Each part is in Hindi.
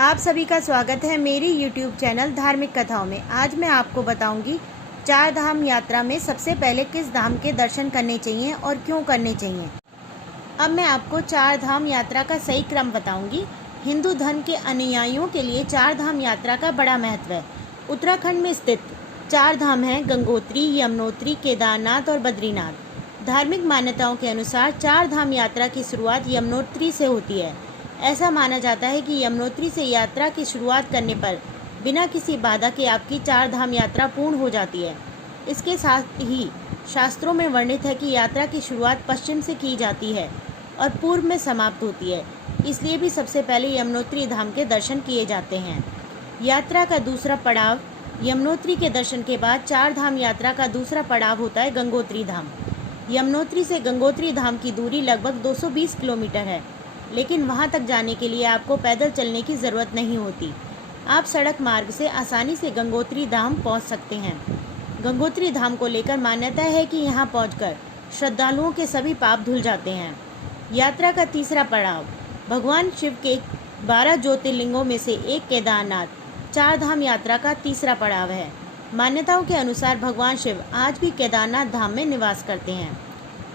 आप सभी का स्वागत है मेरी YouTube चैनल धार्मिक कथाओं में। आज मैं आपको बताऊंगी चार धाम यात्रा में सबसे पहले किस धाम के दर्शन करने चाहिए और क्यों करने चाहिए। अब मैं आपको चार धाम यात्रा का सही क्रम बताऊंगी। हिंदू धर्म के अनुयायियों के लिए चार धाम यात्रा का बड़ा महत्व है। उत्तराखंड में स्थित चार धाम हैं गंगोत्री, यमुनोत्री, केदारनाथ और बद्रीनाथ। धार्मिक मान्यताओं के अनुसार चार धाम यात्रा की शुरुआत यमुनोत्री से होती है। ऐसा माना जाता है कि यमुनोत्री से यात्रा की शुरुआत करने पर बिना किसी बाधा के आपकी चार धाम यात्रा पूर्ण हो जाती है। इसके साथ ही शास्त्रों में वर्णित है कि यात्रा की शुरुआत पश्चिम से की जाती है और पूर्व में समाप्त होती है, इसलिए भी सबसे पहले यमुनोत्री धाम के दर्शन किए जाते हैं। यात्रा का दूसरा पड़ाव यमुनोत्री के दर्शन के बाद चार धाम यात्रा का दूसरा पड़ाव होता है गंगोत्री धाम। यमुनोत्री से गंगोत्री धाम की दूरी लगभग 220 किलोमीटर है, लेकिन वहां तक जाने के लिए आपको पैदल चलने की ज़रूरत नहीं होती। आप सड़क मार्ग से आसानी से गंगोत्री धाम पहुंच सकते हैं। गंगोत्री धाम को लेकर मान्यता है कि यहां पहुंचकर श्रद्धालुओं के सभी पाप धुल जाते हैं। यात्रा का तीसरा पड़ाव भगवान शिव के 12 ज्योतिर्लिंगों में से एक केदारनाथ चार धाम यात्रा का तीसरा पड़ाव है। मान्यताओं के अनुसार भगवान शिव आज भी केदारनाथ धाम में निवास करते हैं।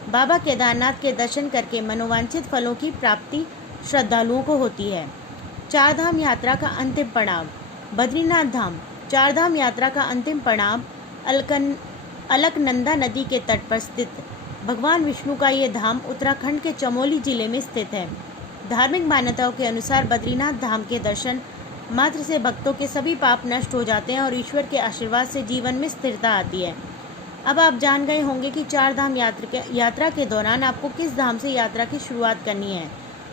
बाबा केदारनाथ के दर्शन करके मनोवांछित फलों की प्राप्ति श्रद्धालुओं को होती है। चार धाम यात्रा का अंतिम पड़ाव बद्रीनाथ धाम। चार धाम यात्रा का अंतिम पड़ाव अलकनंदा नदी के तट पर स्थित भगवान विष्णु का ये धाम उत्तराखंड के चमोली जिले में स्थित है। धार्मिक मान्यताओं के अनुसार बद्रीनाथ धाम के दर्शन मात्र से भक्तों के सभी पाप नष्ट हो जाते हैं और ईश्वर के आशीर्वाद से जीवन में स्थिरता आती है। अब आप जान गए होंगे कि चार धाम यात्रा के दौरान आपको किस धाम से यात्रा की शुरुआत करनी है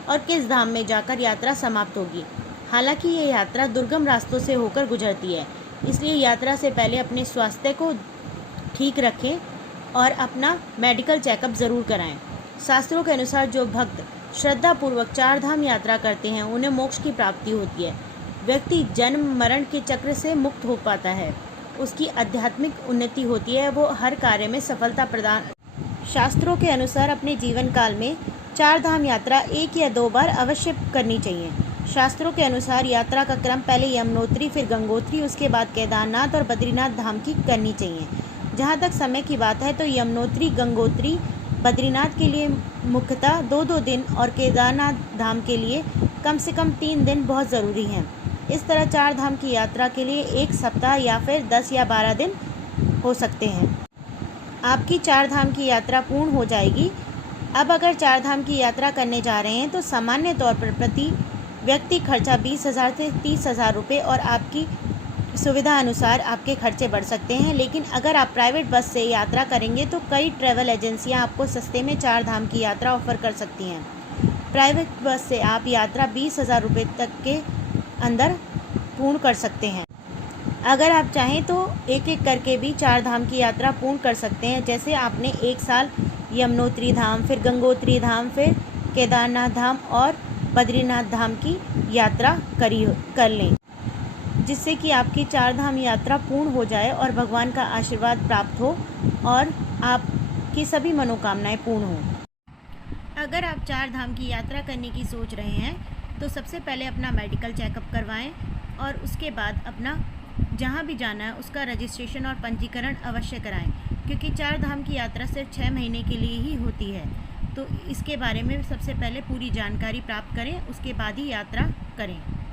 और किस धाम में जाकर यात्रा समाप्त होगी। हालांकि ये यात्रा दुर्गम रास्तों से होकर गुजरती है, इसलिए यात्रा से पहले अपने स्वास्थ्य को ठीक रखें और अपना मेडिकल चेकअप ज़रूर कराएं। शास्त्रों के अनुसार जो भक्त श्रद्धापूर्वक चार धाम यात्रा करते हैं उन्हें मोक्ष की प्राप्ति होती है। व्यक्ति जन्म मरण के चक्र से मुक्त हो पाता है, उसकी आध्यात्मिक उन्नति होती है, वो हर कार्य में सफलता प्रदान। शास्त्रों के अनुसार अपने जीवन काल में चार धाम यात्रा 1 या 2 बार अवश्य करनी चाहिए। शास्त्रों के अनुसार यात्रा का क्रम पहले यमुनोत्री, फिर गंगोत्री, उसके बाद केदारनाथ और बद्रीनाथ धाम की करनी चाहिए। जहाँ तक समय की बात है तो यमुनोत्री, गंगोत्री, बद्रीनाथ के लिए मुख्यतः 2-2 दिन और केदारनाथ धाम के लिए कम से कम 3 दिन बहुत ज़रूरी हैं। इस तरह चार धाम की यात्रा के लिए 1 सप्ताह या फिर 10 या 12 दिन हो सकते हैं। आपकी चार धाम की यात्रा पूर्ण हो जाएगी। अब अगर चार धाम की यात्रा करने जा रहे हैं तो सामान्य तौर पर प्रति व्यक्ति खर्चा 20,000 से 30,000 रुपये और आपकी सुविधा अनुसार आपके खर्चे बढ़ सकते हैं। लेकिन अगर आप प्राइवेट बस से यात्रा करेंगे तो कई ट्रैवल एजेंसियां आपको सस्ते में चार धाम की यात्रा ऑफर कर सकती हैं। प्राइवेट बस से आप यात्रा 20,000 रुपये तक के अंदर पूर्ण कर सकते हैं। अगर आप चाहें तो एक एक करके भी चार धाम की यात्रा पूर्ण कर सकते हैं। जैसे आपने एक साल यमुनोत्री धाम, फिर गंगोत्री धाम, फिर केदारनाथ धाम और बद्रीनाथ धाम की यात्रा कर लें, जिससे कि आपकी चार धाम यात्रा पूर्ण हो जाए और भगवान का आशीर्वाद प्राप्त हो और आपकी सभी मनोकामनाएं पूर्ण हों। अगर आप चार धाम की यात्रा करने की सोच रहे हैं तो सबसे पहले अपना मेडिकल चेकअप करवाएं और उसके बाद अपना जहां भी जाना है उसका रजिस्ट्रेशन और पंजीकरण अवश्य कराएं, क्योंकि चार धाम की यात्रा सिर्फ 6 महीने के लिए ही होती है। तो इसके बारे में सबसे पहले पूरी जानकारी प्राप्त करें, उसके बाद ही यात्रा करें।